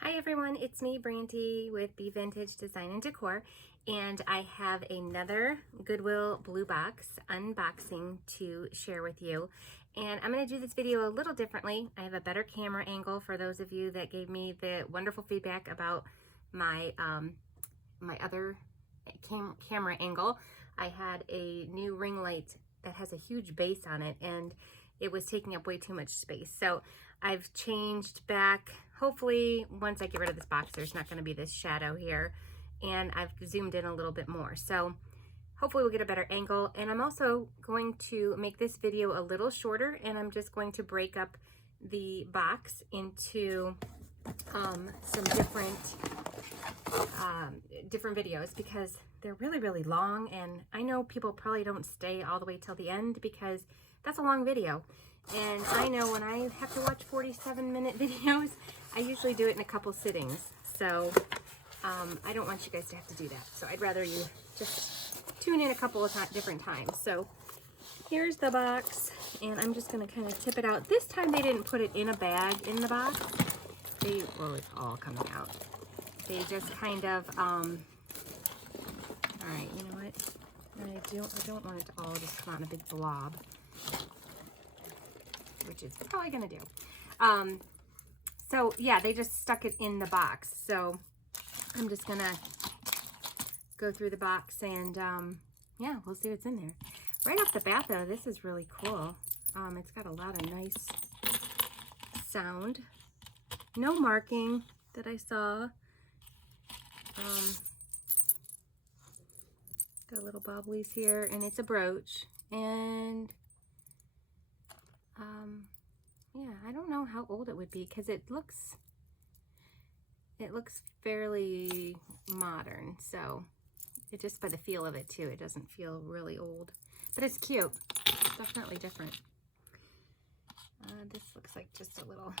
Hi everyone, it's me Brandy with Be Vintage Design and Decor, and I have another Goodwill Bluebox unboxing to share with you. And I'm going to do this video a little differently. I have a better camera angle for those of you that gave me the wonderful feedback about my my other camera angle. I had a new ring light that has a huge base on it, and it was taking up way too much space. So I've changed back. Hopefully once I get rid of this box, there's not going to be this shadow here, and I've zoomed in a little bit more. So hopefully we'll get a better angle. And I'm also going to make this video a little shorter, and I'm just going to break up the box into some different videos, because they're really long, and I know people probably don't stay all the way till the end because that's a long video. And I know when I have to watch 47-minute videos, I usually do it in a couple sittings. So I don't want you guys to have to do that. So I'd rather you just tune in a couple of different times. So here's the box, and I'm just going to kind of tip it out. This time they didn't put it in a bag in the box. Well, it's all coming out. They just kind of, all right, you know what? I don't want it to all just come out in a big blob, which is probably gonna do. So yeah, they just stuck it in the box. So I'm just gonna go through the box and yeah, we'll see what's in there. Right off the bat though, this is really cool. It's got a lot of nice sound. No marking that I saw. Got little bobblies here, and it's a brooch. And yeah, I don't know how old it would be, because it looks fairly modern. So it just, by the feel of it too, it doesn't feel really old, but it's cute. It's definitely different. This looks like just a little,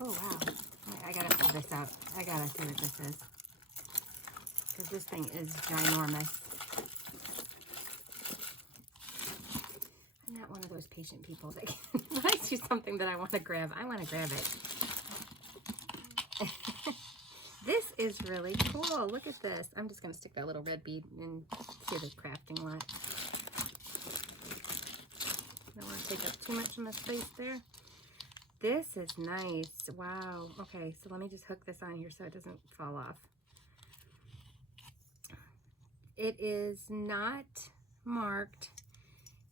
oh wow, I gotta pull this out. I gotta see what this is, because this thing is ginormous. I'm not one of those patient people that when I see something that I want to grab, I want to grab it. This is really cool. Look at this. I'm just going to stick that little red bead and see the crafting lot. I don't want to take up too much of my space there. This is nice. Wow. Okay, so let me just hook this on here so it doesn't fall off. It is not marked,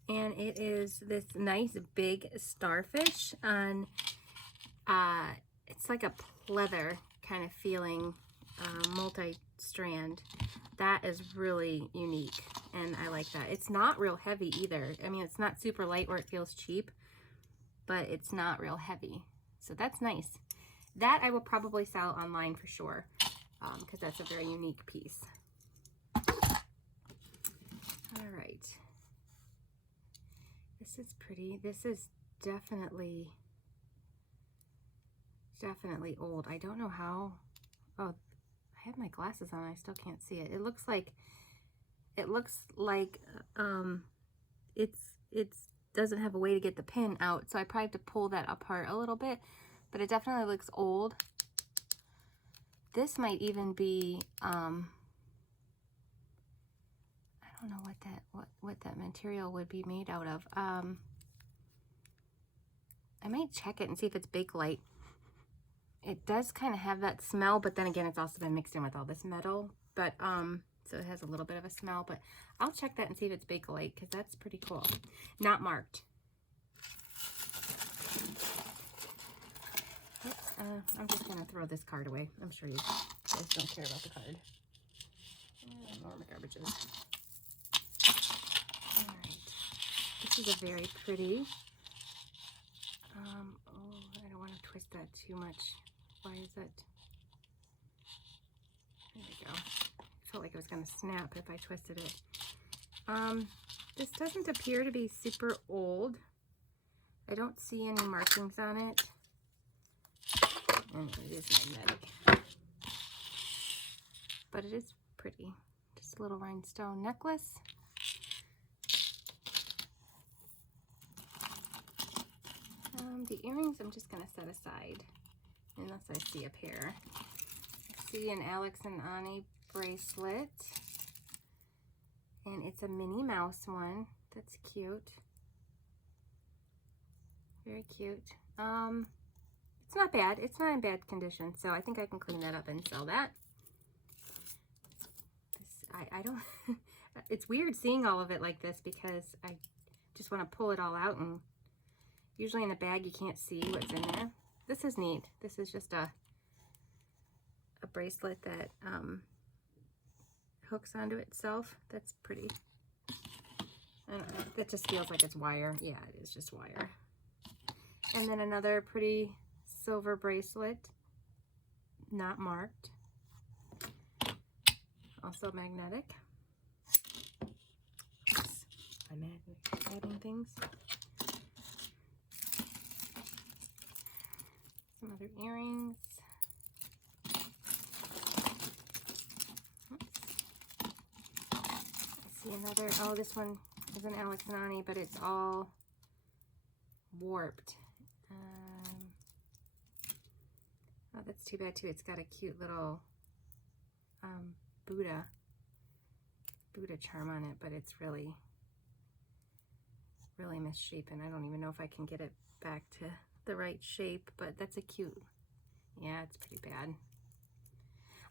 and it is this nice big starfish on, it's like a pleather kind of feeling, multi-strand. That is really unique, and I like that. It's not real heavy either. I mean, it's not super light where it feels cheap, but it's not real heavy. So that's nice. That I will probably sell online for sure, because that's a very unique piece. All right. This is pretty. This is definitely old. I don't know how. Oh, I have my glasses on. I still can't see it. It looks like it doesn't have a way to get the pin out, so I probably have to pull that apart a little bit, but it definitely looks old. This might even be I don't know what that material would be made out of. I might check it and see if it's Bakelite. It does kind of have that smell, but then again, it's also been mixed in with all this metal. But so it has a little bit of a smell, but I'll check that and see if it's Bakelite, because that's pretty cool. Not marked. I'm just gonna throw this card away. I'm sure you guys don't care about the card. More my garbage is. All right. This is a very pretty. Oh, I don't want to twist that too much. Why is it? There we go. I felt like it was going to snap if I twisted it. This doesn't appear to be super old. I don't see any markings on it. And it is magnetic. But it is pretty. Just a little rhinestone necklace. The earrings I'm just going to set aside. unless I see a pair. I see an Alex and Ani bracelet, and it's a Minnie Mouse one. That's cute. Very cute. It's not bad. It's not in bad condition, so I think I can clean that up and sell that. I don't, it's weird seeing all of it like this because I just want to pull it all out, and usually in the bag you can't see what's in there. This is neat. This is just a bracelet that hooks onto itself. That's pretty. I don't know, that just feels like it's wire. Yeah, it is just wire. And then another pretty silver bracelet, not marked. Also magnetic. Oops, I'm adding things. Some other earrings. Oops. I see another, oh, this one is an Alex and Ani, but it's all warped. Oh, that's too bad too. It's got a cute little Buddha charm on it, but it's really misshapen. I don't even know if I can get it back to the right shape, but that's a cute, yeah, it's pretty bad.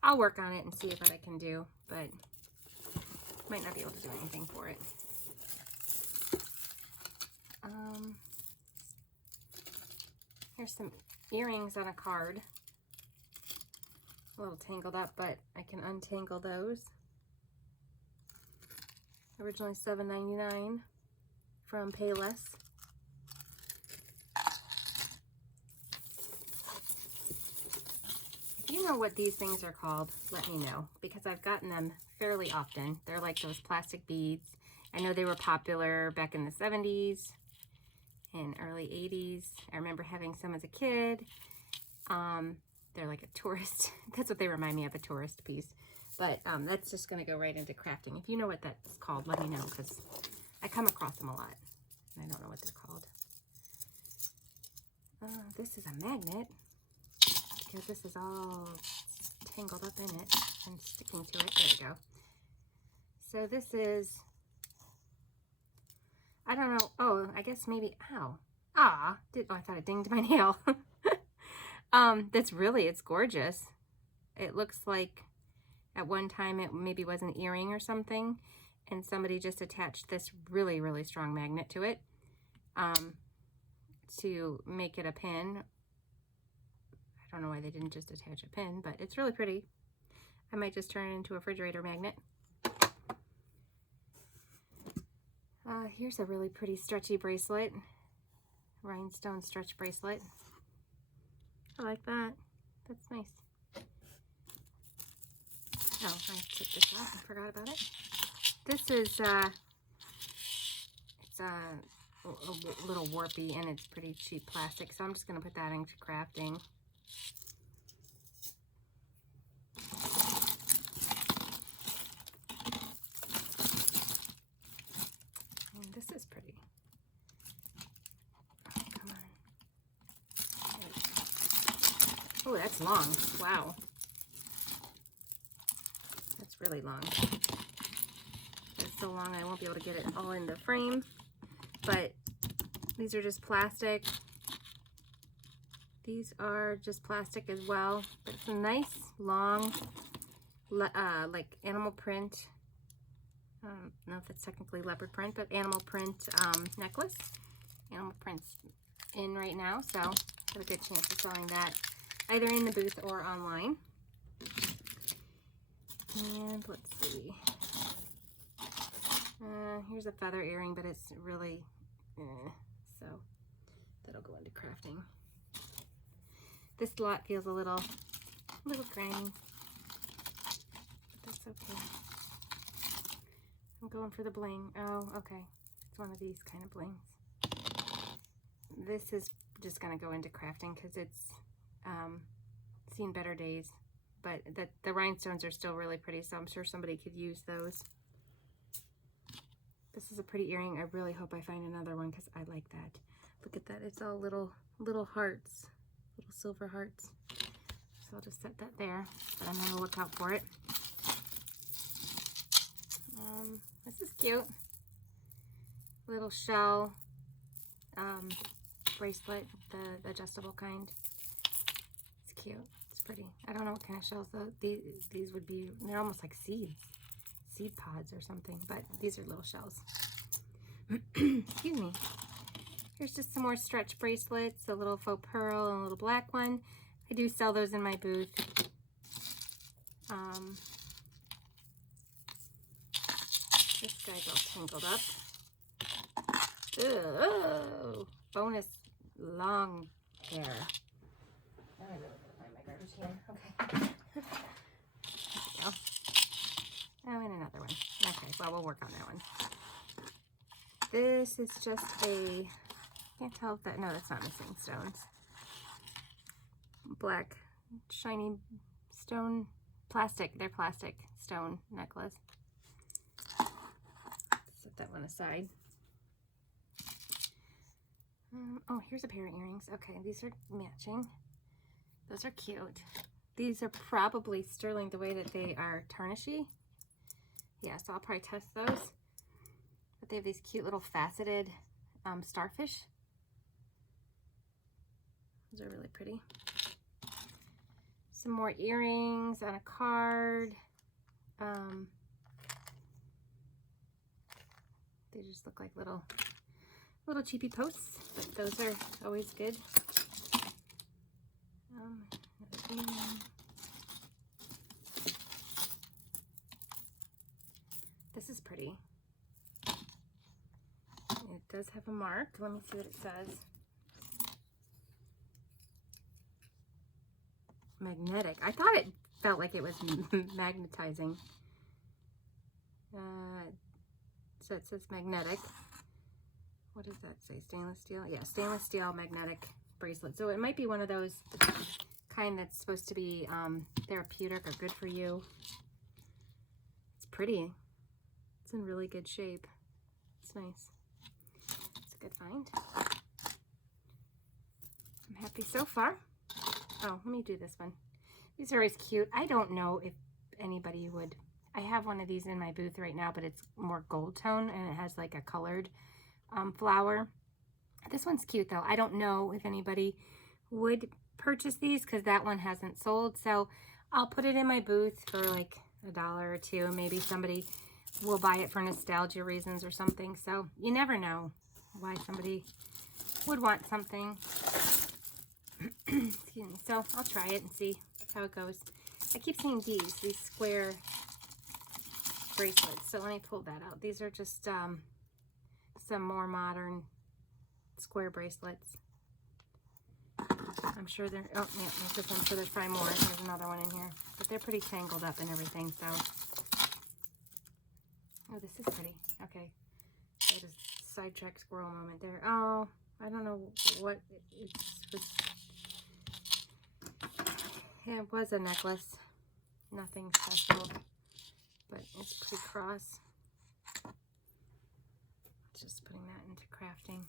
I'll work on it and see what I can do, but might not be able to do anything for it. Here's some earrings on a card. A little tangled up, but I can untangle those. Originally $7.99 from Payless. If you know what these things are called, let me know, because I've gotten them fairly often. They're like those plastic beads. I know they were popular back in the 70s and early 80s. I remember having some as a kid. They're like a tourist, that's what they remind me of, a tourist piece. But that's just gonna go right into crafting. If you know what that's called, let me know, because I come across them a lot. And I don't know what they're called. This is a magnet, because this is all tangled up in it and sticking to it. There we go. So this is, I don't know, oh, I guess maybe, ow. Ah, I thought it dinged my nail. It's gorgeous. It looks like at one time it maybe was an earring or something, and somebody just attached this really, really strong magnet to it to make it a pin. I don't know why they didn't just attach a pin, but it's really pretty. I might just turn it into a refrigerator magnet. Here's a really pretty stretchy bracelet. Rhinestone stretch bracelet. I like that. That's nice. Oh, I took this out. I forgot about it. This is, it's a little warpy, and it's pretty cheap plastic, so I'm just going to put that into crafting. And this is pretty. Oh, come on. Oh, that's long. Wow. That's really long. It's so long I won't be able to get it all in the frame. But these are just plastic. These are just plastic as well. But it's a nice, long, like animal print. I don't know if it's technically leopard print, but animal print necklace. Animal print's in right now, so I have a good chance of selling that either in the booth or online. And let's see. Here's a feather earring, but it's really, so that'll go into crafting. This lot feels a little grimy, but that's okay. I'm going for the bling. Oh, okay. It's one of these kind of blings. This is just gonna go into crafting because it's seen better days. But the rhinestones are still really pretty, so I'm sure somebody could use those. This is a pretty earring. I really hope I find another one because I like that. Look at that. It's all little hearts, little silver hearts. So I'll just set that there, but I'm gonna look out for it. This is cute. Little shell bracelet, the adjustable kind. It's cute. It's pretty. I don't know what kind of shells though. These would be, they're almost like seed pods or something, but these are little shells. Excuse me. Here's just some more stretch bracelets, a little faux pearl and a little black one. I do sell those in my booth. This guy's all tangled up. Oh, bonus long hair. Now I really gotta find my garbage can. Okay. There we go. Oh, and another one. Okay, well, we'll work on that one. This is just a, can't tell if that, no, that's not missing stones. Black, shiny stone, plastic, they're plastic stone necklace. Set that one aside. Oh, here's a pair of earrings. Okay, these are matching. Those are cute. These are probably sterling the way that they are tarnishy. Yeah, so I'll probably test those. But they have these cute little faceted starfish. Those are really pretty. Some more earrings on a card. They just look like little cheapy posts, but those are always good. This is pretty. It does have a mark. Let me see what it says. Magnetic. I thought it felt like it was magnetizing. So it says magnetic. What does that say? Stainless steel? Yeah, stainless steel magnetic bracelet. So it might be one of those kind that's supposed to be therapeutic or good for you. It's pretty. It's in really good shape. It's nice. It's a good find. I'm happy so far. Oh, let me do this one. These are always cute. I don't know if anybody would. I have one of these in my booth right now, but it's more gold tone and it has like a colored flower. This one's cute though. I don't know if anybody would purchase these because that one hasn't sold. So I'll put it in my booth for like $1 or $2. Maybe somebody will buy it for nostalgia reasons or something. So you never know why somebody would want something. Excuse me. So I'll try it and see how it goes. I keep seeing these square bracelets. So let me pull that out. These are just some more modern square bracelets. I'm sure they're, oh yeah, I'm sure there's probably more. There's another one in here. But they're pretty tangled up and everything, so. Oh, this is pretty. Okay. That is sidetrack squirrel moment there. Oh, I don't know what it was a necklace. Nothing special. But it's pretty cross. Just putting that into crafting.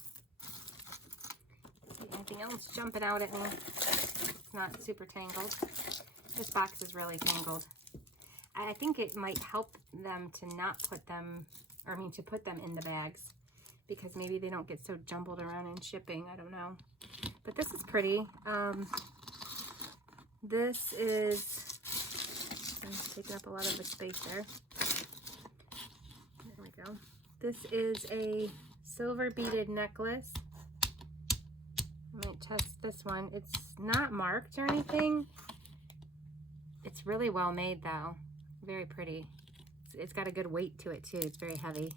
See anything else jumping out at me? It's not super tangled. This box is really tangled. I think it might help them to not put them, or I mean to put them in the bags, because maybe they don't get so jumbled around in shipping. I don't know. But this is pretty. This is, I'm taking up a lot of the space there. There we go. This is a silver beaded necklace. I might test this one. It's not marked or anything. It's really well made though. Very pretty. It's got a good weight to it too. It's very heavy.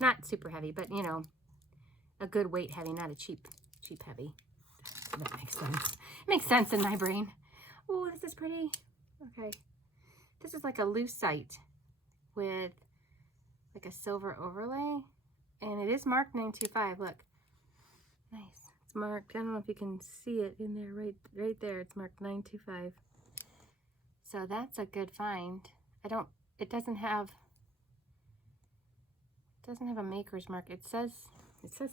Not super heavy, but you know, a good weight heavy, not a cheap heavy. So that makes sense. It makes sense in my brain. Oh, this is pretty. Okay. This is like a lucite with like a silver overlay, and it is marked 925. Look, nice. It's marked. I don't know if you can see it in there, right there. It's marked 925. So that's a good find. It doesn't have a maker's mark. It says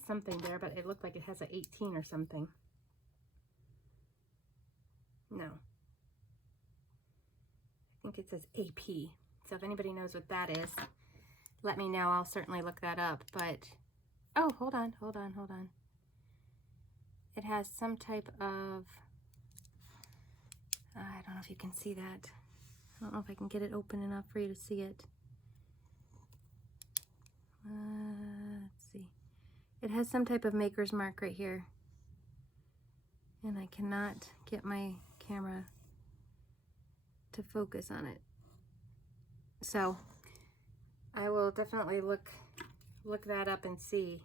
something there, but it looked like it has an 18 or something. No. think it says AP. So if anybody knows what that is, let me know. I'll certainly look that up. But, oh, hold on. It has some type of, I don't know if you can see that. I don't know if I can get it open enough for you to see it. Let's see. It has some type of maker's mark right here. And I cannot get my camera to focus on it. So I will definitely look that up and see.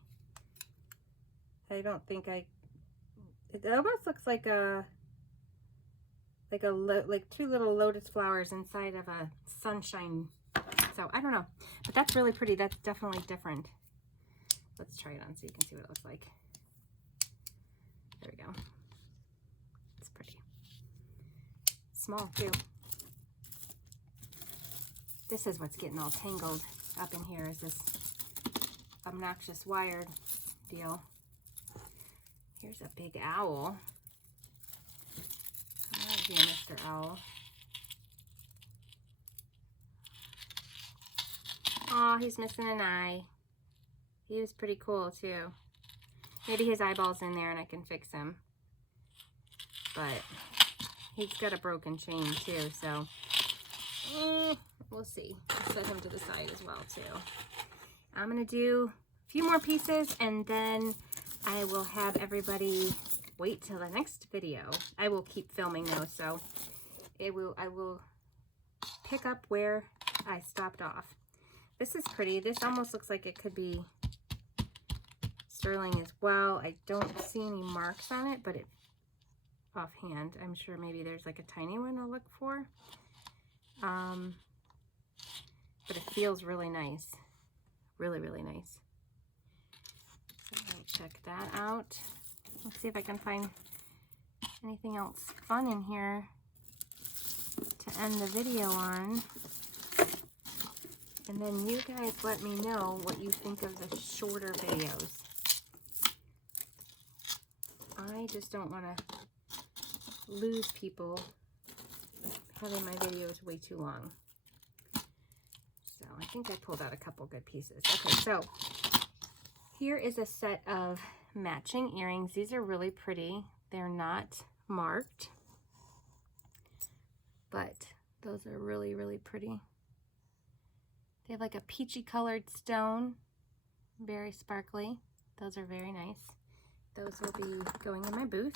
I don't think it almost looks like like two little lotus flowers inside of a sunshine. So I don't know, but that's really pretty. That's definitely different. Let's try it on so you can see what it looks like. There we go. It's pretty. Small too. This is what's getting all tangled up in here, is this obnoxious wired deal. Here's a big owl. Come on, here, Mr. Owl. Oh, he's missing an eye. He was pretty cool too. Maybe his eyeball's in there and I can fix him. But he's got a broken chain too, so we'll see. I'll set him to the side as well too. I'm gonna do a few more pieces and then I will have everybody wait till the next video. I will keep filming though, so I will pick up where I stopped off. This is pretty. This almost looks like it could be sterling as well. I don't see any marks on it, but offhand, I'm sure maybe there's like a tiny one I'll look for. But it feels really nice. Really, really nice. So I'll check that out. Let's see if I can find anything else fun in here to end the video on. And then you guys let me know what you think of the shorter videos. I just don't want to lose people having my videos way too long. So I think I pulled out a couple good pieces. Okay, so here is a set of matching earrings. These are really pretty. They're not marked, but those are really, really pretty. They have like a peachy colored stone, very sparkly. Those are very nice. Those will be going in my booth.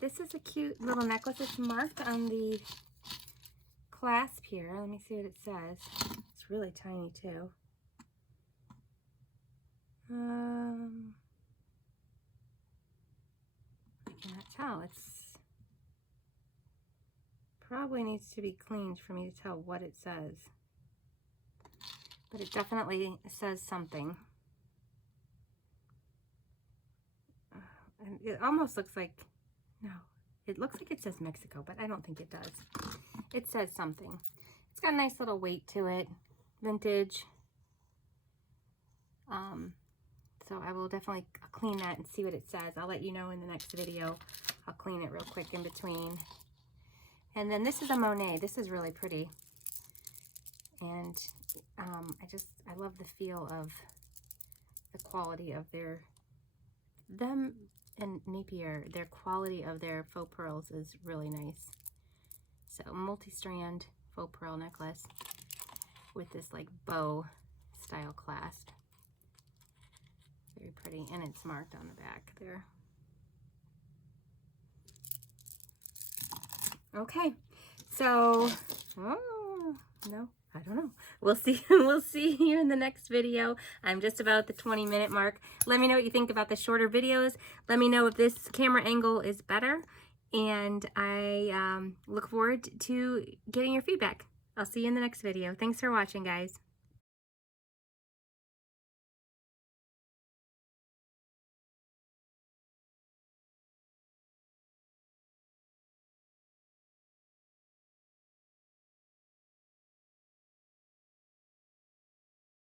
This is a cute little necklace. It's marked on the clasp here. Let me see what it says. It's really tiny too. I cannot tell. It's probably needs to be cleaned for me to tell what it says. But it definitely says something. And it almost looks like, no, it looks like it says Mexico, but I don't think it does. It says something. It's got a nice little weight to it, vintage. So I will definitely clean that and see what it says. I'll let you know in the next video. I'll clean it real quick in between. And then this is a Monet. This is really pretty. And I love the feel of the quality of them and Napier. Their quality of their faux pearls is really nice. So multi-strand faux pearl necklace with this like bow style clasp. Very pretty, and it's marked on the back there. Okay, so, oh, no, I don't know. We'll see. We'll see you in the next video. I'm just about at the 20-minute mark. Let me know what you think about the shorter videos. Let me know if this camera angle is better, and I look forward to getting your feedback. I'll see you in the next video. Thanks for watching, guys.